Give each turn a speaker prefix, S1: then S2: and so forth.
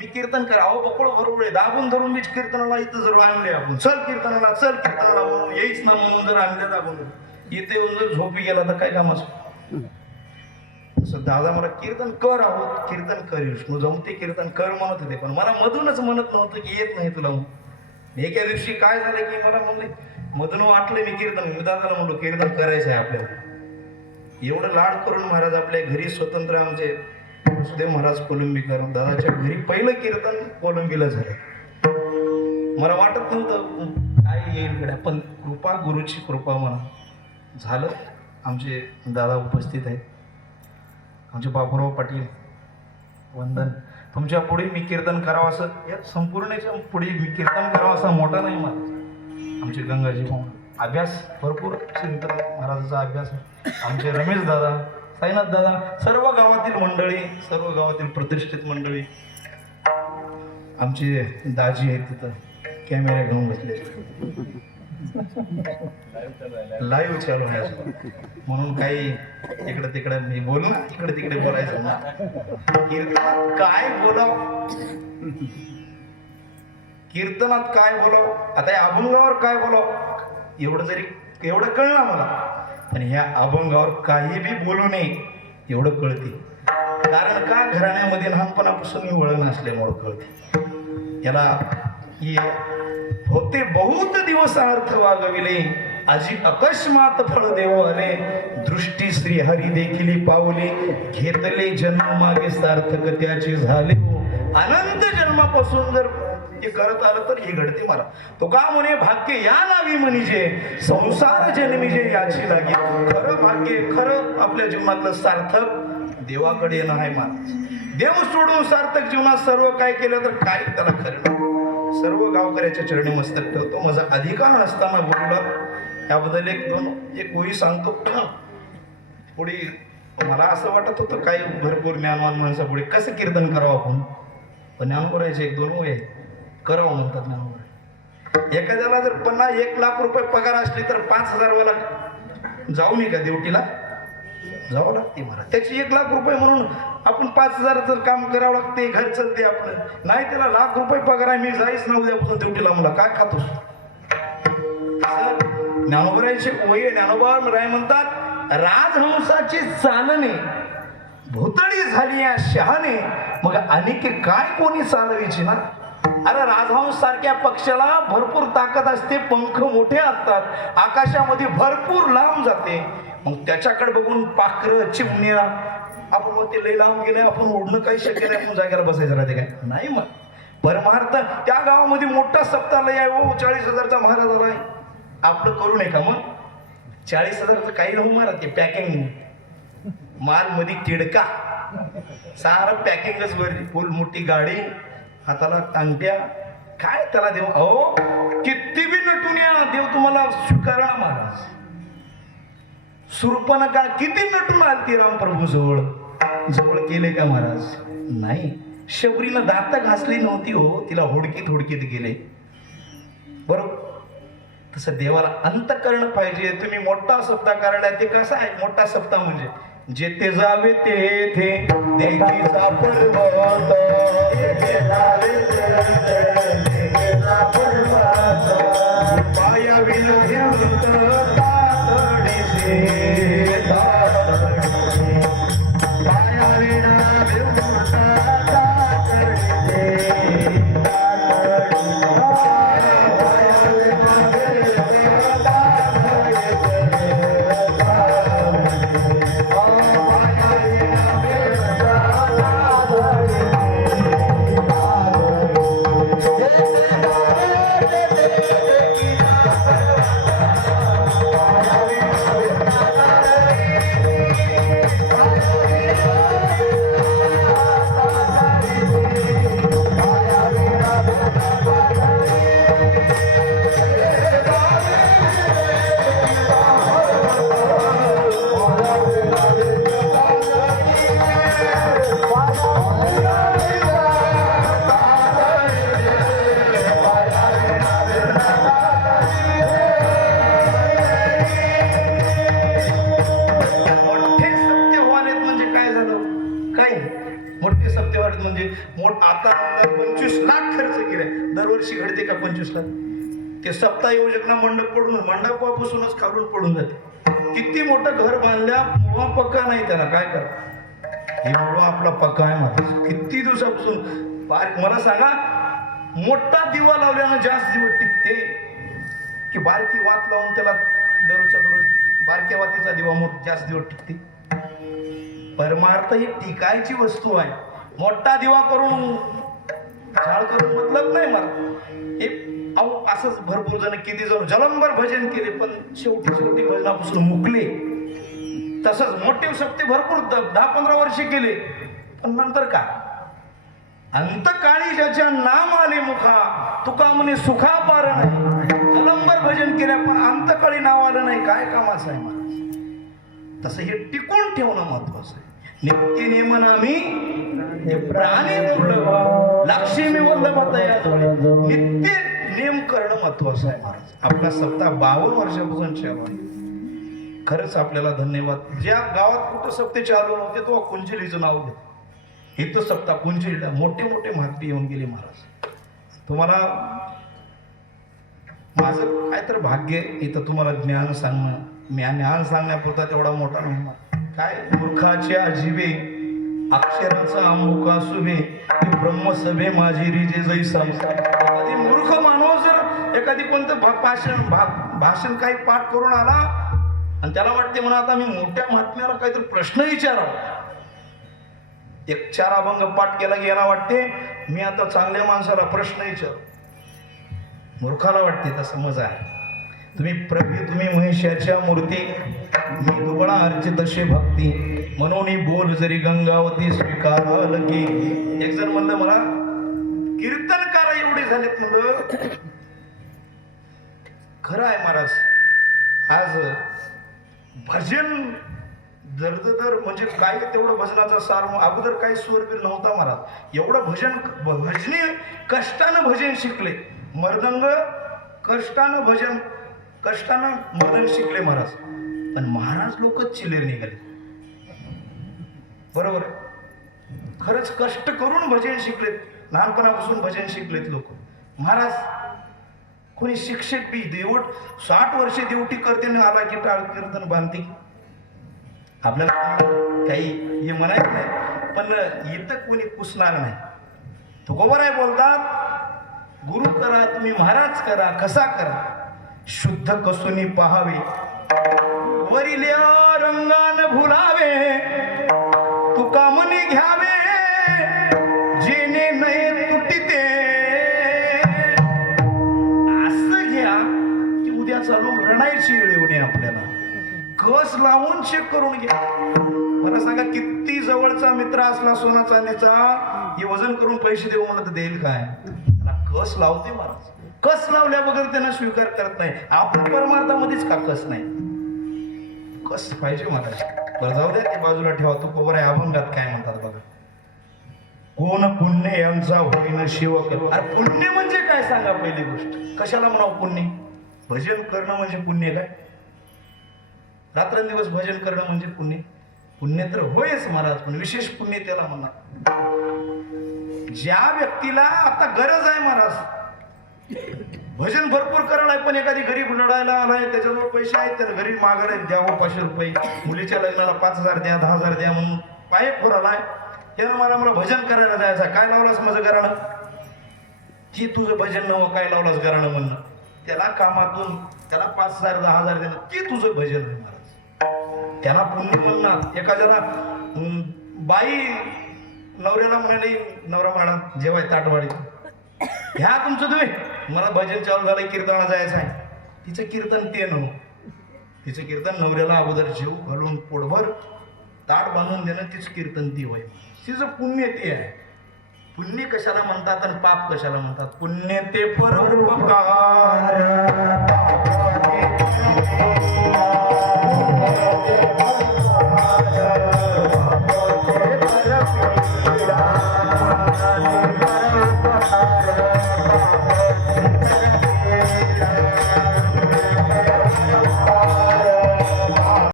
S1: मी कीर्तन करा. अहो बकोळ बरोबर आहे. दाबून धरून मी कीर्तनाला इथं जर आणले आपण. चल कीर्तनाला चल कीर्तनाला म्हणून. येईच ना म्हणून जर आणले दाबून. इथे येऊन जर झोपी गेला तर काय कामाचं? तसं दादा मला कीर्तन कर आहोत. कीर्तन कर विष्णू. जमते कीर्तन कर म्हणत होते. पण मला मधूनच म्हणत नव्हतं की येत नाही तुला. एका दिवशी काय झालं की मला म्हणले मधून वाटले मी कीर्तन. मी दादाला म्हणलो कीर्तन करायचं आहे आपल्याला. एवढं लाड करून महाराज आपल्या घरी स्वतंत्र आमचे वसुदेव महाराज कोलंबीकर दादाच्या घरी पहिलं कीर्तन कोलंबीला झालं. मला वाटत नव्हतं काय येईल गड्या पण कृपा गुरुची कृपा म्हणा. झालं. आमचे दादा उपस्थित आहेत. आमचे बाबूराव पाटील वंदन. तुमच्यापुढे मी कीर्तन करावं असं या संपूर्णच्या पुढे मी कीर्तन करावं असा मोठा नाही मला आमचे गंगाजी अभ्यास भरपूर चिंतन महाराजाचा अभ्यास. आमचे रमेश दादा साईनाथ दादा सर्व गावातील मंडळी सर्व गावातील प्रतिष्ठित मंडळी आमचे दाजी आहेत तिथं कॅमेरा घेऊन बसले. लाईव्ह चालू आहे म्हणून काही इकडे तिकडे मी बोल ना इकडे तिकडे बोलायचं ना कीर्तनात काय बोलाव? कीर्तनात काय बोलाव? आता या अभंगावर काय बोलाव? एवढं जरी एवढं कळलं मला. पण ह्या अभंगावर काही बी बोलू नये एवढं कळते. कारण का घराण्यामध्ये लहानपणापासून मी वळण असल्यामुळं कळते. याला हे होते बहुत दिवस अर्थ वागविले आजी अकस्मात फळ देव आले दृष्टी श्री हरी देखील पावले घेतले जन्म मागे सार्थक त्याचे झाले. अनंत जन्मापासून जर ते करत आलं तर हे घडते मला. तो का म्हणे भाग्य या नावी म्हणजे संसार जन्मी जे याची लागे. खरं भाग्य खरं आपल्या जीवनातलं सार्थक देवाकडे येणं आहे महाराज देव सोडून सार्थक जीवनात सर्व काय केलं तर काय त्याला खरं सर्व गावकऱ्याच्या चरणी मस्तक ठेवतो. माझा अधिकार नसताना बोलला. याबद्दल एक दोन एक ओळी सांगतो. पुढे मला असं वाटत होतं काही भरपूर ज्ञानवान माणसापुढे कसं कीर्तन करावं आपण? पण ज्ञानोबरायचे एक दोन वय करावं म्हणतात ज्ञानोबर एखाद्याला जर पन्नास एक लाख रुपये पगार असले तर पाच हजार वाला जाऊ नये का ड्युटीला? जावं लागते मला. त्याची एक लाख रुपये म्हणून आपण पाच हजाराचं काम करावं लागते घर चलते आपलं. नाही त्याला लाख रुपये पगार आहे मी जाईच ना उद्यापासून ड्युटीला मला काय खातोस? ज्ञानोबरायचे वय ज्ञानोबा राय म्हणतात राजहंसाची चालणे भुतळी झाली या शहाने मग अनेक काय कोणी चालवायची ना? अरे राजहंस सारख्या पक्षाला भरपूर ताकद असते पंख मोठे असतात आकाशामध्ये भरपूर लांब जाते. मग त्याच्याकडे बघून पाखरं चिमण्या आपण मग ते लई लांब गेले आपण ओढणं काही शक्य नाही आपण जागेला बसायचं राहते काय? नाही मग. परमार्थ त्या गावामध्ये मोठा सप्ताह आहे ओ चाळीस हजारचा महाराज आलाय आपलं करू नये का मग? चाळीस हजारचं काही नको हो मारा ते पॅकिंग माल मध्ये तिडका. सारं पॅकिंगच वरती. फुल मोठी गाडी हाताला टांगट्या काय त्याला देव अहो किती बी नटून या देव तुम्हाला स्वीकारणार महाराज. सुरपण का किती नटून आलती रामप्रभू जवळ? जवळ केले का महाराज? नाही. शबरीनं दात घासली नव्हती हो तिला होडकीत होडकीत गेले. बरोबर तसं देवाला अंतकरण पाहिजे तुम्ही मोठा सप्ताह करणार ते कसं आहे? मोठा सप्ताह म्हणजे? जेथे जावे तेथे देखीचा पर्वत. जेथे जावे तेथे काही नाही मोठे सत्तेवर म्हणजे आता पंचवीस लाख खर्च केले दरवर्षी घडते का पंचवीस लाख? ते सप्ताह योजना मंडप पडून मंडपापासूनच खालून पडून जाते. किती मोठं घर बांधल्या मुळा पक्का नाही त्याला. काय करा? हे मुळा आपला पक्का आहे मला किती दिवसापासून? मला सांगा मोठा दिवा लावल्यानं जास्त दिवस टिकते? की बारकी वात लावून त्याला दररोजचा दररोज बारक्या वातीचा दिवा मोठ जास्त दिवस टिकते? परमार्थ ही टिकायची वस्तू आहे. मोठा दिवा करून झाड करून मतलब नाही मला हे अहो असंच भरपूर जण किती जण जलंबर भजन केले पण शेवटी शेवटी भजनापासून मुकले. तसंच मोठे शक्ती भरपूर दहा पंधरा वर्षे केले. पण नंतर का? अंतकाळी ज्याच्या नाम आले मुखा तुका म्हणे सुखा पार नाही. जलंबर भजन केल्या पण अंतकाळी नाव आलं नाही. काय कामाचं आहे मला तसं हे टिकून ठेवणं महत्वाचं आहे. नित्य नेमन आम्ही प्राणी दुर्लभ लक्ष्मी वल्लभतया नित्य नेम करणं महत्वाचं आहे महाराज. आपला सप्ताह बावन्न वर्षापासून चालू आहे. खरंच आपल्याला धन्यवाद. ज्या गावात कुठं सप्ते चालू नव्हते तो कुंजलीचं नाव घेत इथं सप्ताह कुंजलीला मोठे मोठे महात्मे येऊन गेले महाराज. तुम्हाला माझं काय तर भाग्य इथं तुम्हाला ज्ञान सांगणं ज्ञान ज्ञान सांगण्यापुरता तेवढा मोठा नव्हता काय मूर्खाच्या आजीवे अक्षराचा अमुका सुभे ब्रह्मसभे माझी रिजे जै एखादी मूर्ख माणूस जर एखादी कोणतं भा- भाषण भा- भाषण काही पाठ करून आला आणि त्याला वाटते म्हणा आता मी मोठ्या महात्म्याला काहीतरी प्रश्न विचारावा. एक चार अभंग पाठ केला की याला वाटते मी आता चांगल्या माणसाला प्रश्न विचार. मूर्खाला वाटते तसं मजा आहे. तुम्ही प्रभू तुम्ही महिषाच्या मूर्ती दुबळा अर्चित असे भक्ती. म्हणून बोल जरी गंगावती स्वीकाराल की. एक जण म्हणलं मला कीर्तनकार एवढे झालेत मुलं खरं आहे महाराज आज भजन दर्ददर म्हणजे काय तेवढं भजनाचा सार अगोदर काही सूरबीर नव्हता महाराज. एवढं भजन भजनी कष्टानं भजन शिकले. मर्दंग कष्टानं भजन कष्टानं मर्दन शिकले महाराज. पण महाराज लोकच चिलेर निघाले. बरोबर? खरंच कष्ट करून भजन शिकलेत. लहानपणापासून भजन शिकलेत लोक. महाराज कोणी शिक्षक बी देवट साठ वर्षे देवटी करते ना आला की टाळ कीर्तन बांधते आपल्याला काही हे म्हणायचं नाही पण इथं कोणी पुसणार नाही. तो गोबर आहे बोलतात गुरु करा तुम्ही महाराज करा कसा करा? शुद्ध कसुनी पहावे वरिल्या रंगान भुलावे तुका मनी घ्यावे जेने नये तुटिते असं घ्या की उद्या चालून रणायची वेळ येऊ नये आपल्याला. कस लावून चेक करून घ्या. मला सांगा किती जवळचा मित्र असला सोना चांदीचा हे वजन करून पैसे देऊ म्हणलं तर देईल काय? त्याला कस लावते महाराज. कस लावल्या बगर त्यांना स्वीकार करत नाही. आपण परमार्थामध्येच का कस नाही? कस पाहिजे महाराज बरं जाऊ दे ते बाजूला ठेवा. तू कोवर आहे अभंगात काय म्हणतात बघा. कोण पुण्य यांचा होईन शिवक? अरे पुण्य म्हणजे काय सांगा पहिली गोष्ट? कशाला म्हणावं पुण्य? भजन करणं म्हणजे पुण्य काय? रात्रंदिवस भजन करणं म्हणजे पुण्य? पुण्य तर होयच महाराज पण विशेष पुण्य त्याला म्हणा. ज्या व्यक्तीला आता गरज आहे महाराज भजन भरपूर करायला आहे पण एखादी गरीब लढायला आलाय त्याच्याजवळ पैसे आहेत त्याला घरी मागायला द्यावं पाचशे रुपये. मुलीच्या लग्नाला पाच हजार द्या दहा हजार द्या म्हणून पाय फोरालाय त्यानं मला मला भजन करायला जायचं काय लावलास माझं घराणं की तुझं भजन नवं काय लावलास घराणं म्हणणं त्याला कामातून त्याला पाच हजार दहा हजार देणं ते तुझं भजन आहे महाराज. त्याला पुण्य म्हणणार. एखाद्याला बाई नवऱ्याला म्हणाली नवरा म्हणा जेवाय ताटवाडी. ह्या तुमचं तुम्ही. मला भजन चालू झालं कीर्तनाला जायचं आहे. तिचं कीर्तन ते नव. तिचं कीर्तन नवऱ्याला अगोदर जीव घालून पोटभर ताट बांधून देणं तिचं कीर्तन ती होय. तिचं पुण्य ते आहे. पुण्य कशाला म्हणतात आणि पाप कशाला म्हणतात? पुण्य ते परोपकार